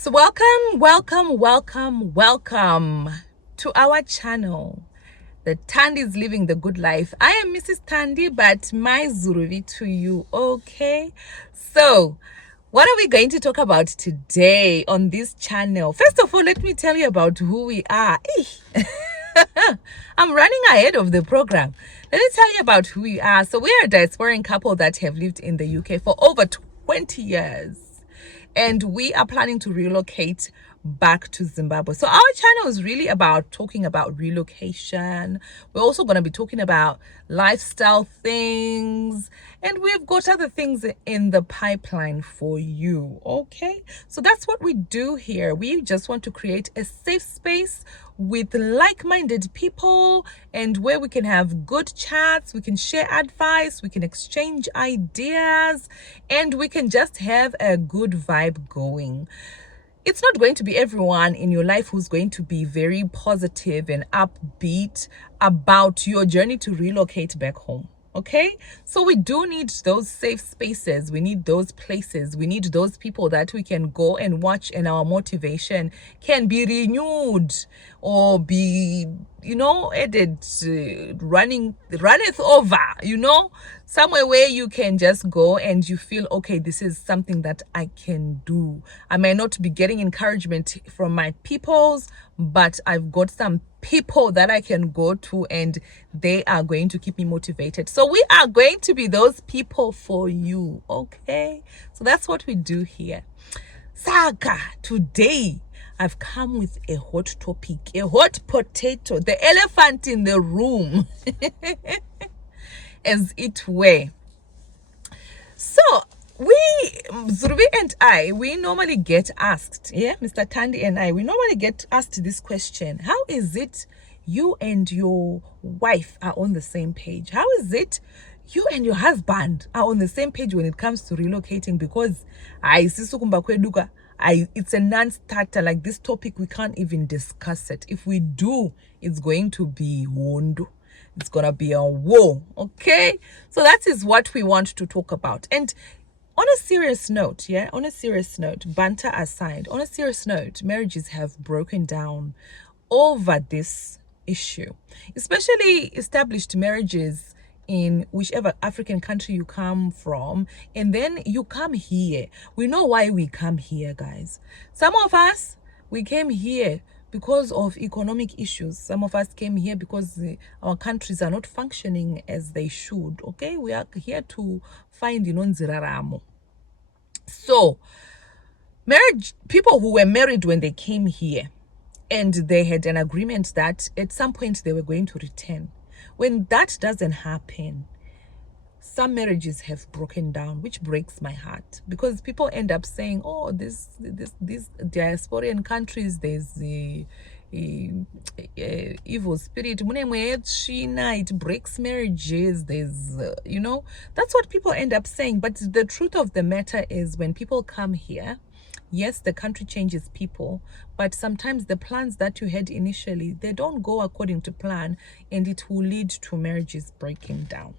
So welcome to our channel. The Tandi is living the good life. I am Mrs. Tandi, but my Zuruvi to you, okay? So, what are we going to talk about today on this channel? First of all, let me tell you about who we are. I'm running ahead of the program. Let me tell you about who we are. So, we are a diasporan couple that have lived in the UK for over 20 years. And we are planning to relocate back to Zimbabwe. So our channel is really about talking about relocation. We're also going to be talking about lifestyle things, and we've got other things in the pipeline for you. Okay, so that's what we do here. We just want to create a safe space with like-minded people, and where we can have good chats, we can share advice, we can exchange ideas, and we can just have a good vibe going. It's not going to be everyone in your life who's going to be very positive and upbeat about your journey to relocate back home. Okay, so we do need those safe spaces, we need those places, we need those people that we can go and watch, and our motivation can be renewed or be, added, runneth over, somewhere where you can just go and you feel, okay, this is something that I can do. I may not be getting encouragement from my peoples, but I've got some people that I can go to, and they are going to keep me motivated. So we are going to be those people for you. Okay, so that's what we do here. Saga, today I've come with a hot topic, a hot potato, the elephant in the room, as it were. So Zurbi and I, we normally get asked, Mr. Tandi and I, we normally get asked this question: how is it you and your wife are on the same page? How is it you and your husband are on the same page when it comes to relocating? Because it's a non-starter. Like, this topic, we can't even discuss it. If we do, it's going to be wondo. It's gonna be a war. Okay, so that is what we want to talk about. And on a serious note, banter aside, on a serious note, marriages have broken down over this issue, especially established marriages in whichever African country you come from, and then you come here. We know why we come here, guys. Some of us, we came here because of economic issues. Some of us came here because our countries are not functioning as they should. Okay, we are here to find nziraramo. So marriage, people who were married when they came here, and they had an agreement that at some point they were going to return. When that doesn't happen, some marriages have broken down, which breaks my heart, because people end up saying, oh, these diasporian countries, there's the evil spirit, it breaks marriages. There's that's what people end up saying. But the truth of the matter is, when people come here, yes, the country changes people, but sometimes the plans that you had initially, they don't go according to plan, and it will lead to marriages breaking down.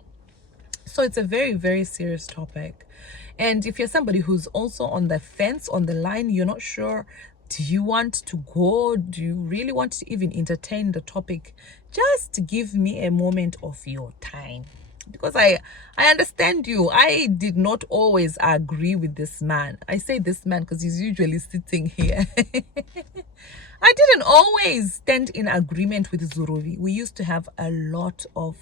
So it's a very, very serious topic. And if you're somebody who's also on the fence, on the line, you're not sure, do you want to go? Do you really want to even entertain the topic? Just give me a moment of your time, because I understand you. I did not always agree with this man. I say this man because he's usually sitting here. I didn't always stand in agreement with Zuruvi. We used to have a lot of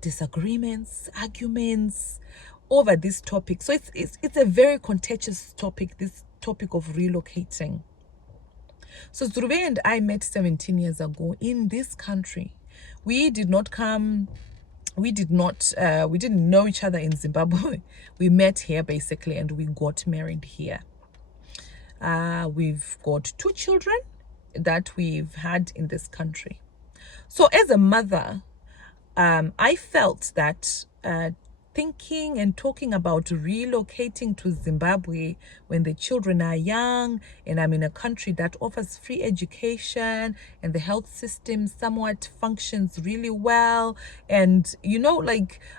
disagreements, arguments over this topic. So it's a very contentious topic, this topic of relocating. So Zurube and I met 17 years ago in this country. We didn't know each other in Zimbabwe. We met here basically, and we got married here. We've got 2 children that we've had in this country. So as a mother, I felt that thinking and talking about relocating to Zimbabwe when the children are young, and I'm in a country that offers free education, and the health system somewhat functions really well, and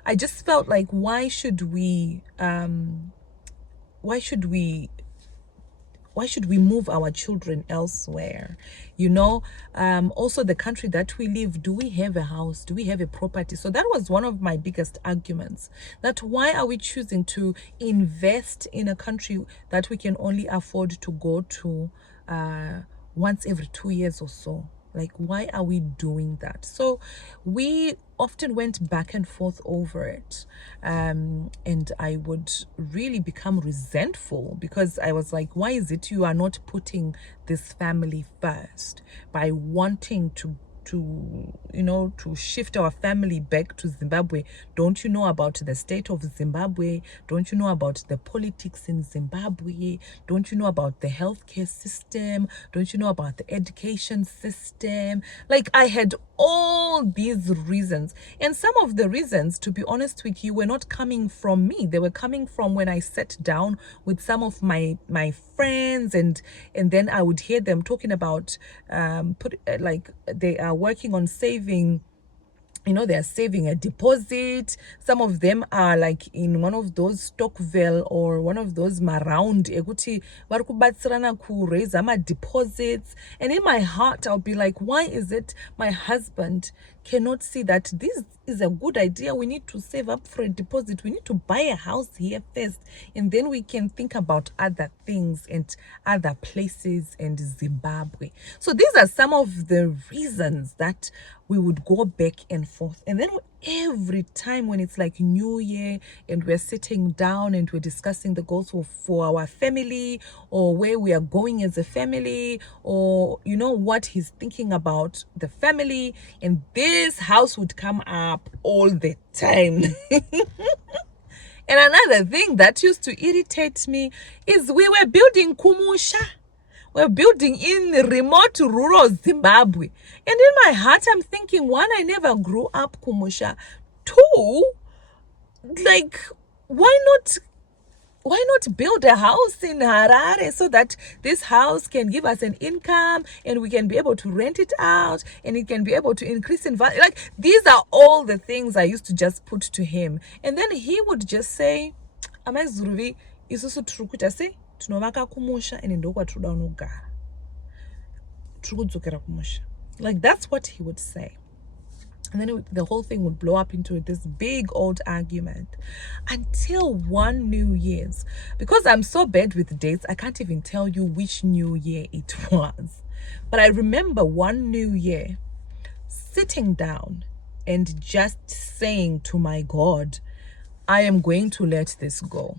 I just felt like, why should we why should we move our children elsewhere? You know, also the country that we live, do we have a house? Do we have a property? So that was one of my biggest arguments, that why are we choosing to invest in a country that we can only afford to go to once every 2 years or so? Like, why are we doing that? So we often went back and forth over it. And I would really become resentful, because I was like, why is it you are not putting this family first by wanting to shift our family back to Zimbabwe? Don't you know about the state of Zimbabwe? Don't you know about the politics in Zimbabwe? Don't you know about the healthcare system? Don't you know about the education system? Like, I had all these reasons, and some of the reasons, to be honest with you, were not coming from me. They were coming from when I sat down with some of my friends, and then I would hear them talking about like they are working on saving. They are saving a deposit. Some of them are like in one of those Stockville or one of those maround ekuti vari kubatsirana kuraise ama deposits. And in my heart, I'll be like, why is it my husband cannot see that this is a good idea? We need to save up for a deposit. We need to buy a house here first, and then we can think about other things and other places in Zimbabwe. So these are some of the reasons that we would go back and forth. And then every time when it's like New Year and we're sitting down and we're discussing the goals for our family, or where we are going as a family, or what he's thinking about the family, and this house would come up all the time. And another thing that used to irritate me is we were building kumusha. We're building in remote rural Zimbabwe. And in my heart, I'm thinking, one, I never grew up kumusha. Two, like, why not build a house in Harare so that this house can give us an income and we can be able to rent it out and it can be able to increase in value? Like, these are all the things I used to just put to him. And then he would just say, Amazurvi, isusu turukuta se, tunovaka kumusha and ndokwa truda unogara. Trukudzokera kumusha. Like, that's what he would say. And then the whole thing would blow up into this big old argument until one New Year's. Because I'm so bad with dates, I can't even tell you which New Year it was. But I remember one New Year sitting down and just saying to my God, I am going to let this go.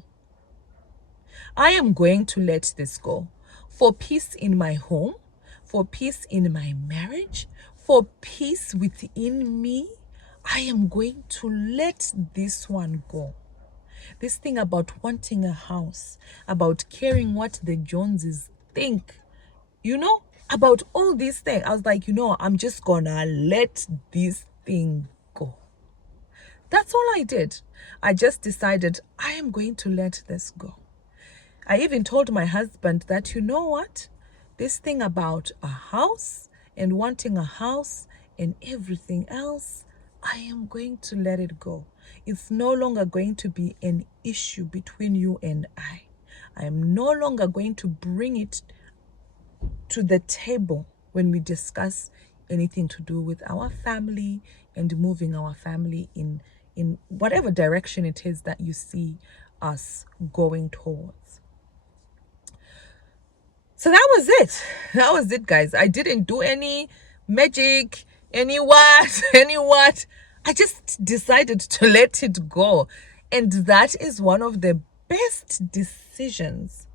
I am going to let this go for peace in my home, for peace in my marriage, for peace within me. I am going to let this one go. This thing about wanting a house, about caring what the Joneses think, about all these things. I was like, I'm just gonna let this thing go. That's all I did. I just decided I am going to let this go. I even told my husband that, what? This thing about a house and wanting a house and everything else, I am going to let it go. It's no longer going to be an issue between you and I. I am no longer going to bring it to the table when we discuss anything to do with our family and moving our family in whatever direction it is that you see us going towards. So that was it. That was it, guys. I didn't do any magic, any what. I just decided to let it go. And that is one of the best decisions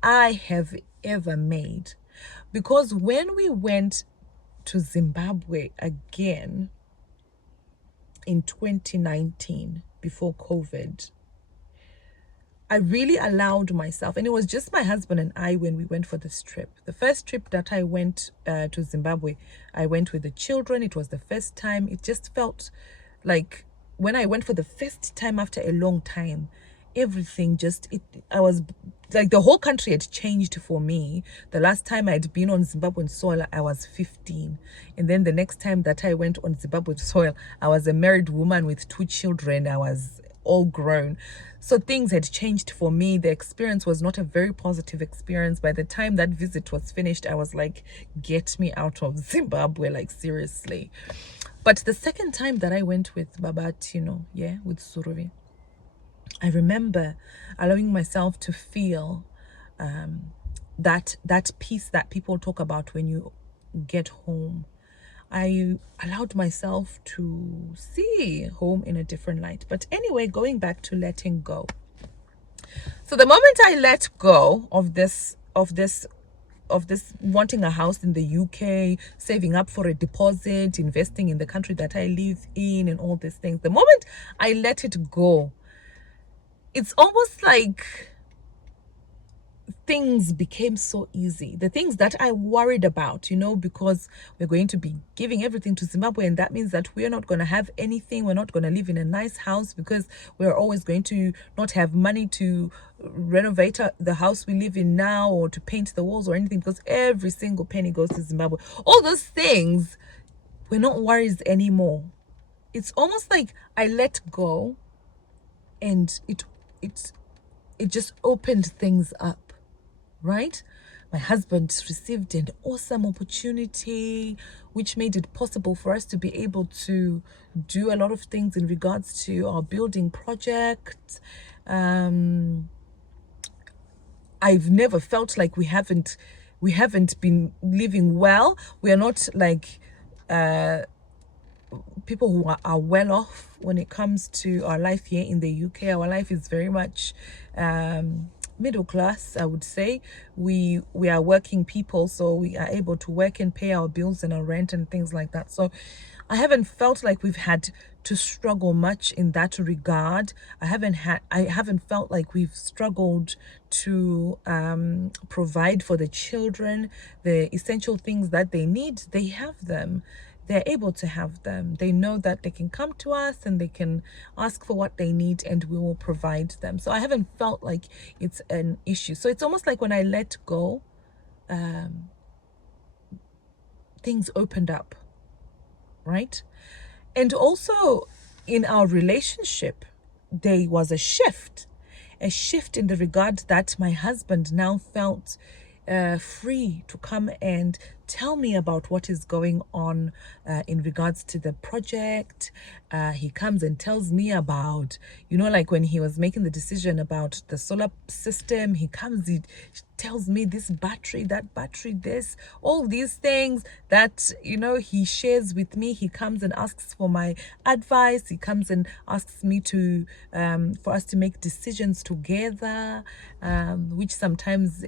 I have ever made. Because when we went to Zimbabwe again in 2019, before COVID, I really allowed myself, and it was just my husband and I when we went for this trip. The first trip that I went to Zimbabwe, I went with the children. It was the first time. It just felt like when I went for the first time after a long time, everything I was like, the whole country had changed for me. The last time I'd been on Zimbabwean soil, I was 15. And then the next time that I went on Zimbabwean soil, I was a married woman with 2 children. I was all grown. So things had changed for me. The experience was not a very positive experience. By the time that visit was finished, I was like, get me out of Zimbabwe, like seriously. But the second time that I went with Babat, yeah, with Suruvi, I remember allowing myself to feel that peace that people talk about when you get home. I allowed myself to see home in a different light. But anyway, going back to letting go. So the moment I let go of this wanting a house in the UK, saving up for a deposit, investing in the country that I live in, and all these things, the moment I let it go, it's almost like things became so easy. The things that I worried about, because we're going to be giving everything to Zimbabwe, and that means that we're not going to have anything. We're not going to live in a nice house because we're always going to not have money to renovate the house we live in now, or to paint the walls or anything, because every single penny goes to Zimbabwe. All those things were not worries anymore. It's almost like I let go, and it just opened things up. Right? My husband received an awesome opportunity, which made it possible for us to be able to do a lot of things in regards to our building project. I've never felt like we haven't been living well. We are not like people who are well off when it comes to our life here in the UK. Our life is very much middle class, I would say. We are working people, so we are able to work and pay our bills and our rent and things like that. So I haven't felt like we've had to struggle much in that regard. I haven't felt like we've struggled to provide for the children the essential things that they need. They have them. They're able to have them. They know that they can come to us and they can ask for what they need, and we will provide them. So I haven't felt like it's an issue. So it's almost like when I let go, things opened up, right? And also in our relationship, there was a shift in the regard that my husband now felt free to come and tell me about what is going on in regards to the project. He comes and tells me about, like when he was making the decision about the solar system, he tells me this battery, that battery, this, all these things that, he shares with me. He comes and asks for my advice. He comes and asks me to, for us to make decisions together, which sometimes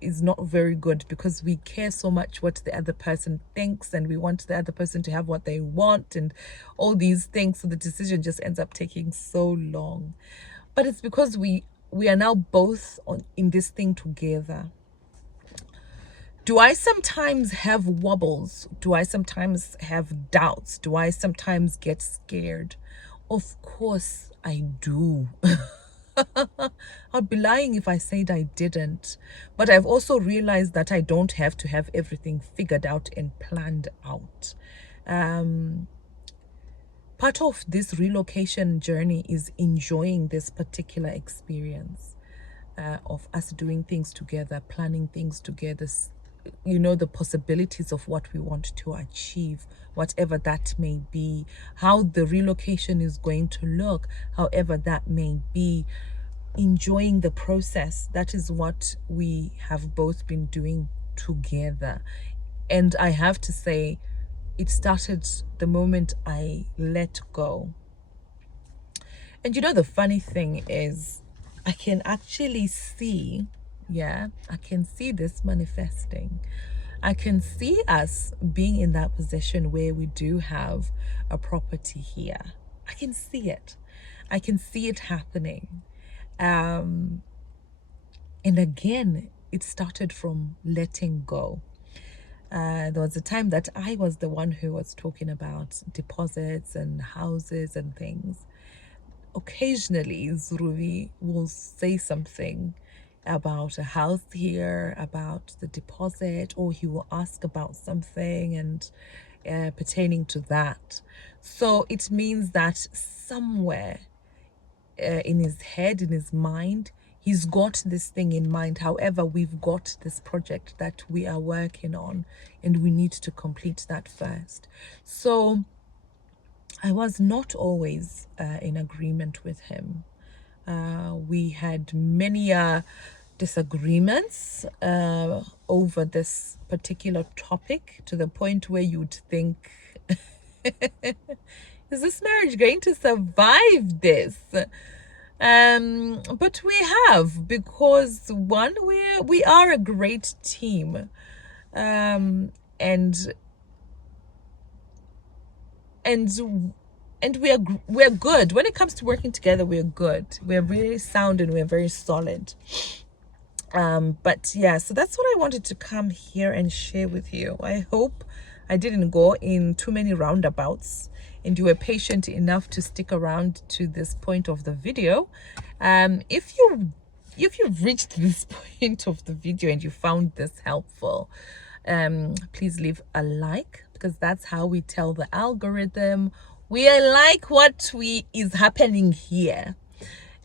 is not very good, because we care so much what the other person thinks, and we want the other person to have what they want and all these things. So the decision just ends up taking so long. But it's because we are now both in this thing together. Do I sometimes have wobbles? Do I sometimes have doubts? Do I sometimes get scared? Of course I do. I'd be lying if I said I didn't. But I've also realized that I don't have to have everything figured out and planned out. Part of this relocation journey is enjoying this particular experience of us doing things together, planning things together, the possibilities of what we want to achieve, whatever that may be, how the relocation is going to look, however that may be. Enjoying the process, that is what we have both been doing together. And I have to say, it started the moment I let go. And the funny thing is, I can actually see, I can see this manifesting. I can see us being in that position where we do have a property here. I can see it. I can see it happening. And again, it started from letting go. There was a time that I was the one who was talking about deposits and houses and things. Occasionally, Zuruvi will say something about a house here, about the deposit, or he will ask about something and pertaining to that. So it means that somewhere in his head, in his mind. He's got this thing in mind. However, we've got this project that we are working on, and we need to complete that first. So I was not always in agreement with him. We had many disagreements over this particular topic, to the point where you'd think, is this marriage going to survive this? But we have, because one, we are a great team, and we're good when it comes to working together. We're good, we're very sound, and we're very solid. But yeah, so that's what I wanted to come here and share with you. I hope I didn't go in too many roundabouts, and you were patient enough to stick around to this point of the video. If you've reached this point of the video and you found this helpful, please leave a like, because that's how we tell the algorithm we like what is happening here.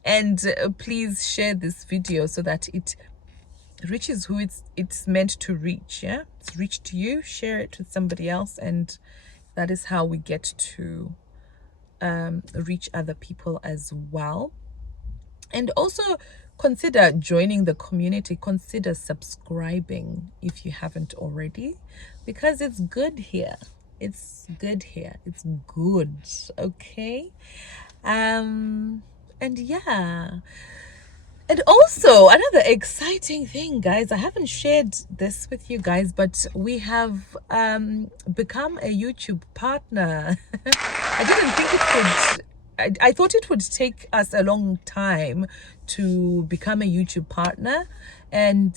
And please share this video so that it reaches who it's meant to reach. Yeah, it's reached you. Share it with somebody else, and that is how we get to reach other people as well. And also consider joining the community. Consider subscribing if you haven't already, because it's good here. It's good here. It's good. Okay. And yeah. And also another exciting thing, guys, I haven't shared this with you guys, but we have become a YouTube partner. I didn't think it would. I thought it would take us a long time to become a YouTube partner, and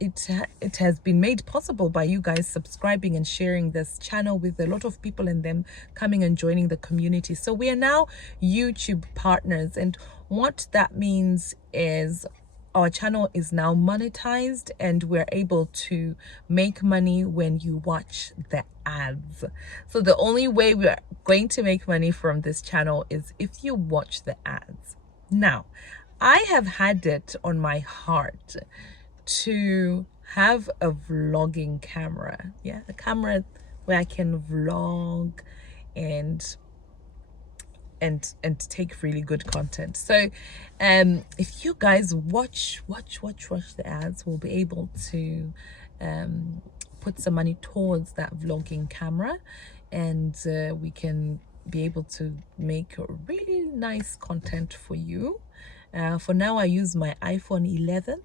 it has been made possible by you guys subscribing and sharing this channel with a lot of people, and them coming and joining the community. So we are now YouTube partners, and what that means is our channel is now monetized, and we're able to make money when you watch the ads. So the only way we're going to make money from this channel is if you watch the ads. Now, I have had it on my heart to have a vlogging camera. Yeah, a camera where I can vlog and take really good content. So if you guys watch the ads, we'll be able to put some money towards that vlogging camera, and we can be able to make really nice content for you. For now, I use my iPhone 11,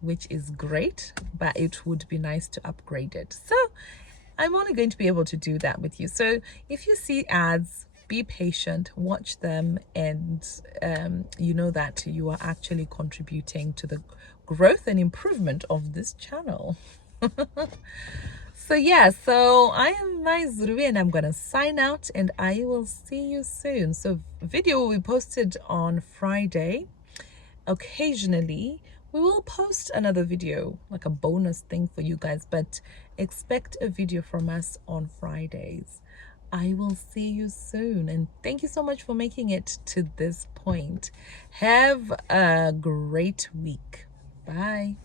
which is great, but it would be nice to upgrade it. So I'm only going to be able to do that with you. So if you see ads, be patient, watch them, and you know that you are actually contributing to the growth and improvement of this channel. So yeah, so I am Zurui, and I'm gonna sign out, and I will see you soon. So video will be posted on Friday. Occasionally we will post another video, like a bonus thing for you guys, but expect a video from us on Fridays. I will see you soon, and thank you so much for making it to this point. Have a great week. Bye.